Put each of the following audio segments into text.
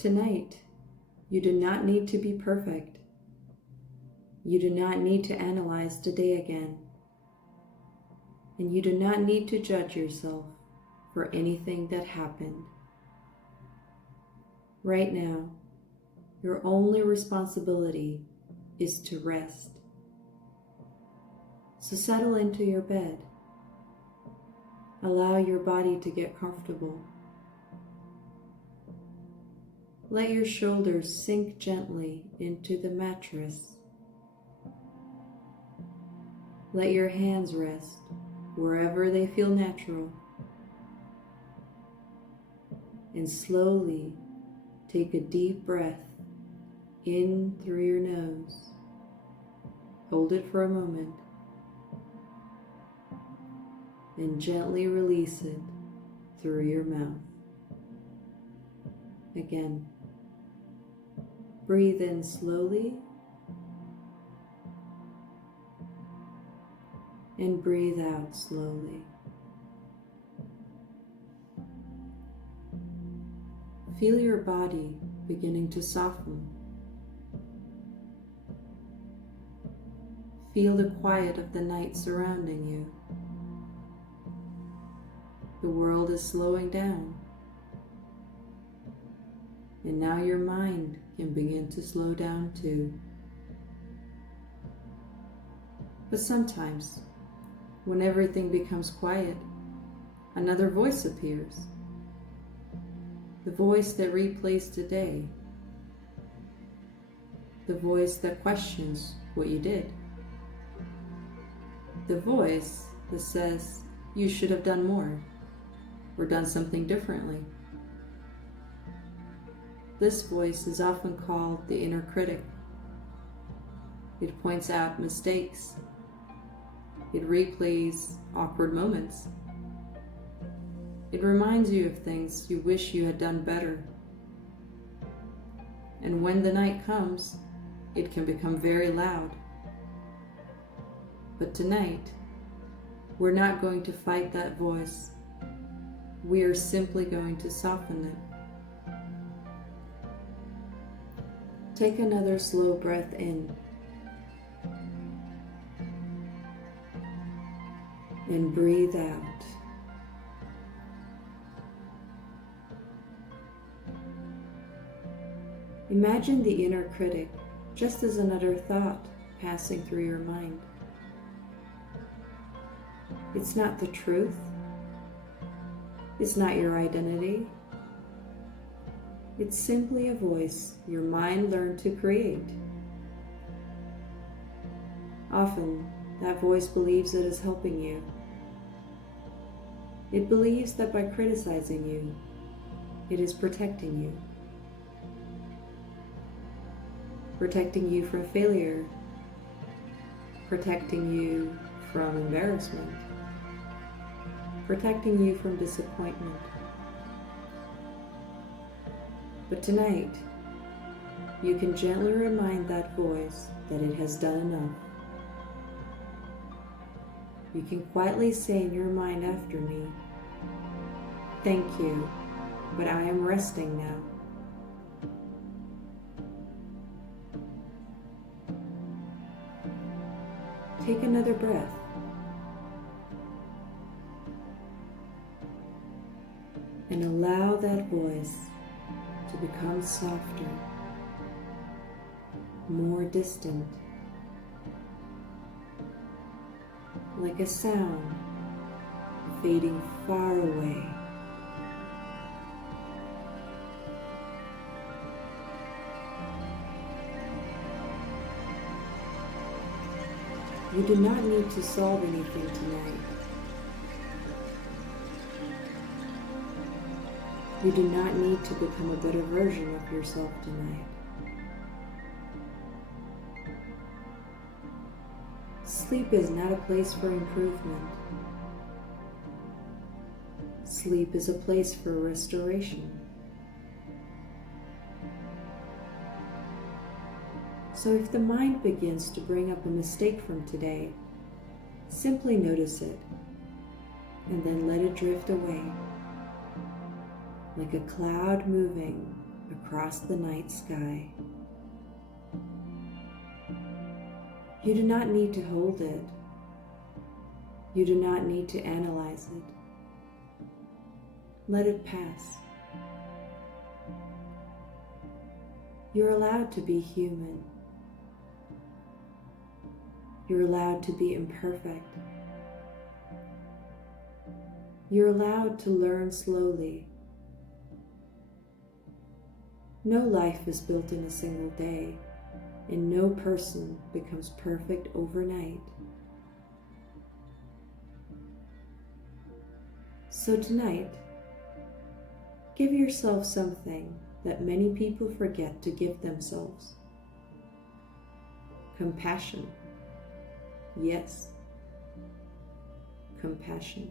Tonight, you do not need to be perfect. You do not need to analyze the day again. And you do not need to judge yourself for anything that happened. Right now, your only responsibility is to rest. So settle into your bed. Allow your body to get comfortable. Let your shoulders sink gently into the mattress. Let your hands rest wherever they feel natural. And slowly take a deep breath in through your nose. Hold it for a moment. And gently release it through your mouth. Again, breathe in slowly and breathe out slowly. Feel your body beginning to soften. Feel the quiet of the night surrounding you. The world is slowing down. And now your mind can begin to slow down too. But sometimes, when everything becomes quiet, another voice appears. The voice that replays today. The voice that questions what you did. The voice that says you should have done more or done something differently. This voice is often called the inner critic. It points out mistakes. It replays awkward moments. It reminds you of things you wish you had done better. And when the night comes, it can become very loud. But tonight, we're not going to fight that voice. We are simply going to soften it. Take another slow breath in. And breathe out. Imagine the inner critic just as another thought passing through your mind. It's not the truth. It's not your identity. It's simply a voice your mind learned to create. Often, that voice believes it is helping you. It believes that by criticizing you, it is protecting you. Protecting you from failure, protecting you from embarrassment, protecting you from disappointment. But tonight, you can gently remind that voice that it has done enough. You can quietly say in your mind after me, "Thank you, but I am resting now." Take another breath. And allow that voice to become softer, more distant, like a sound fading far away. You do not need to solve anything tonight. You do not need to become a better version of yourself tonight. Sleep is not a place for improvement. Sleep is a place for restoration. So if the mind begins to bring up a mistake from today, simply notice it and then let it drift away, like a cloud moving across the night sky. You do not need to hold it. You do not need to analyze it. Let it pass. You're allowed to be human. You're allowed to be imperfect. You're allowed to learn slowly. No life is built in a single day, and no person becomes perfect overnight. So tonight, give yourself something that many people forget to give themselves. Compassion. Yes, compassion.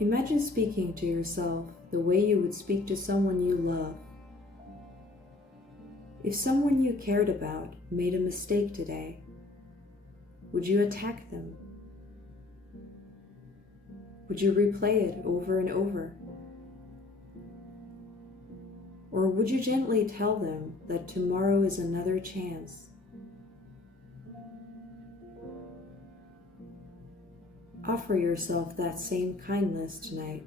Imagine speaking to yourself the way you would speak to someone you love. If someone you cared about made a mistake today, would you attack them? Would you replay it over and over? Or would you gently tell them that tomorrow is another chance? Offer yourself that same kindness tonight.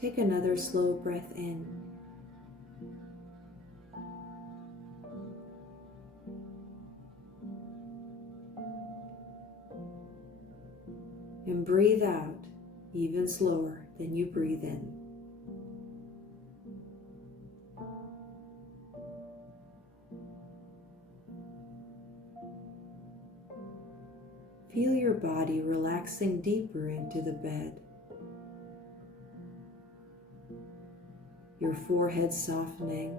Take another slow breath in. And breathe out even slower than you breathe in. Feel your body relaxing deeper into the bed. Your forehead softening.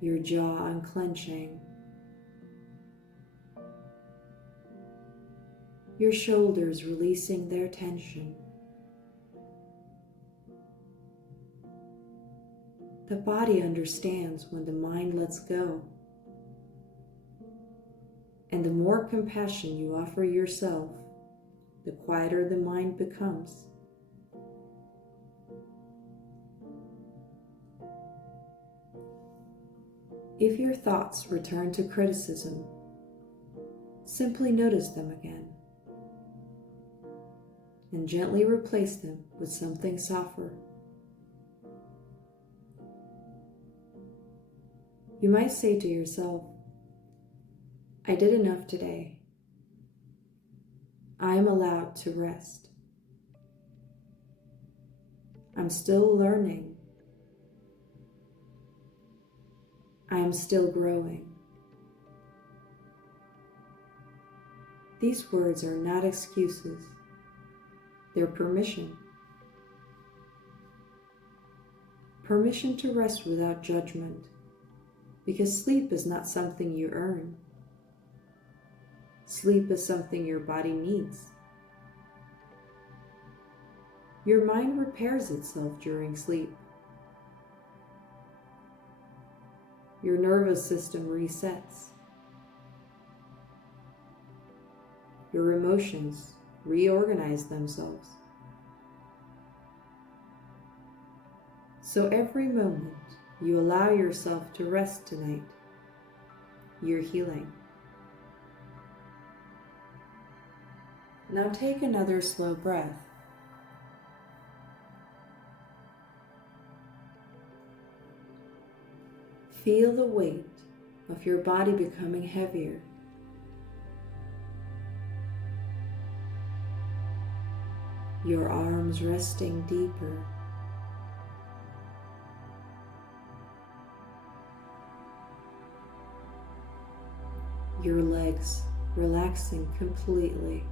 Your jaw unclenching. Your shoulders releasing their tension. The body understands when the mind lets go. And the more compassion you offer yourself, the quieter the mind becomes. If your thoughts return to criticism, simply notice them again and gently replace them with something softer. You might say to yourself, I did enough today. I am allowed to rest. I'm still learning. I am still growing. These words are not excuses. They're permission. Permission to rest without judgment, because sleep is not something you earn. Sleep is something your body needs. Your mind repairs itself during sleep. Your nervous system resets. Your emotions reorganize themselves. So every moment you allow yourself to rest tonight, you're healing. Now take another slow breath. Feel the weight of your body becoming heavier. Your arms resting deeper. Your legs relaxing completely.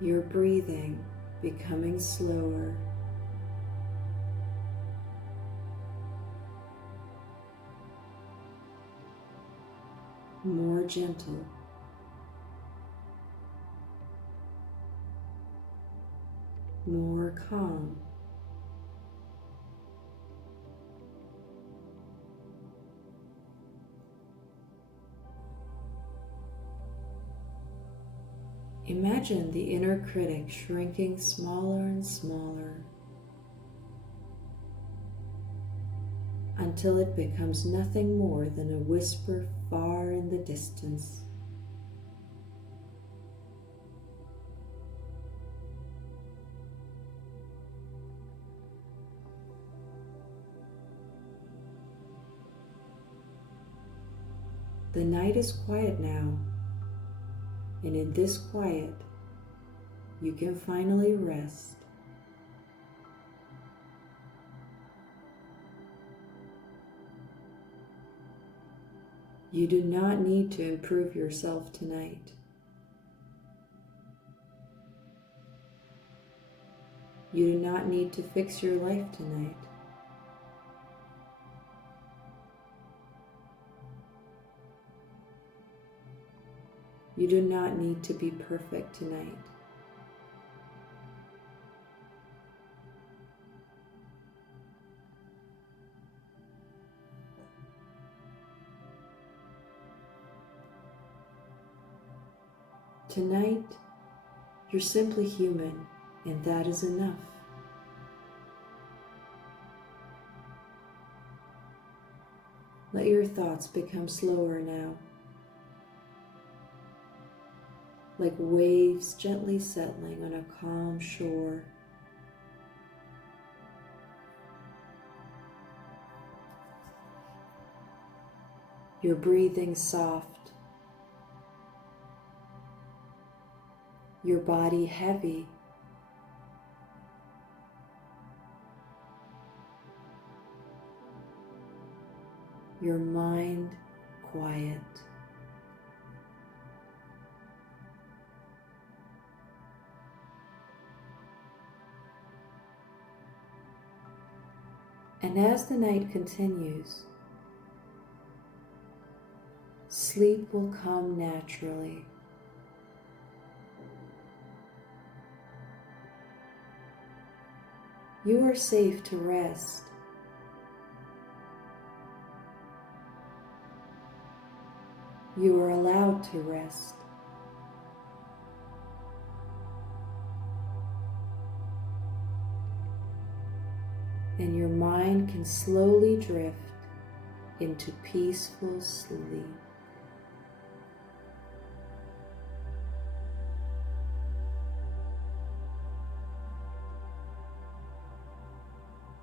Your breathing becoming slower. More gentle. More calm. Imagine the inner critic shrinking smaller and smaller until it becomes nothing more than a whisper far in the distance. The night is quiet now, and in this quiet, you can finally rest. You do not need to improve yourself tonight. You do not need to fix your life tonight. You do not need to be perfect tonight. Tonight, you're simply human, and that is enough. Let your thoughts become slower now, like waves gently settling on a calm shore. Your breathing soft, your body heavy, your mind quiet. And as the night continues, sleep will come naturally. You are safe to rest. You are allowed to rest. And your mind can slowly drift into peaceful sleep.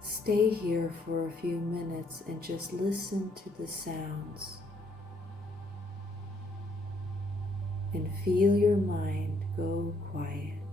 Stay here for a few minutes and just listen to the sounds and feel your mind go quiet.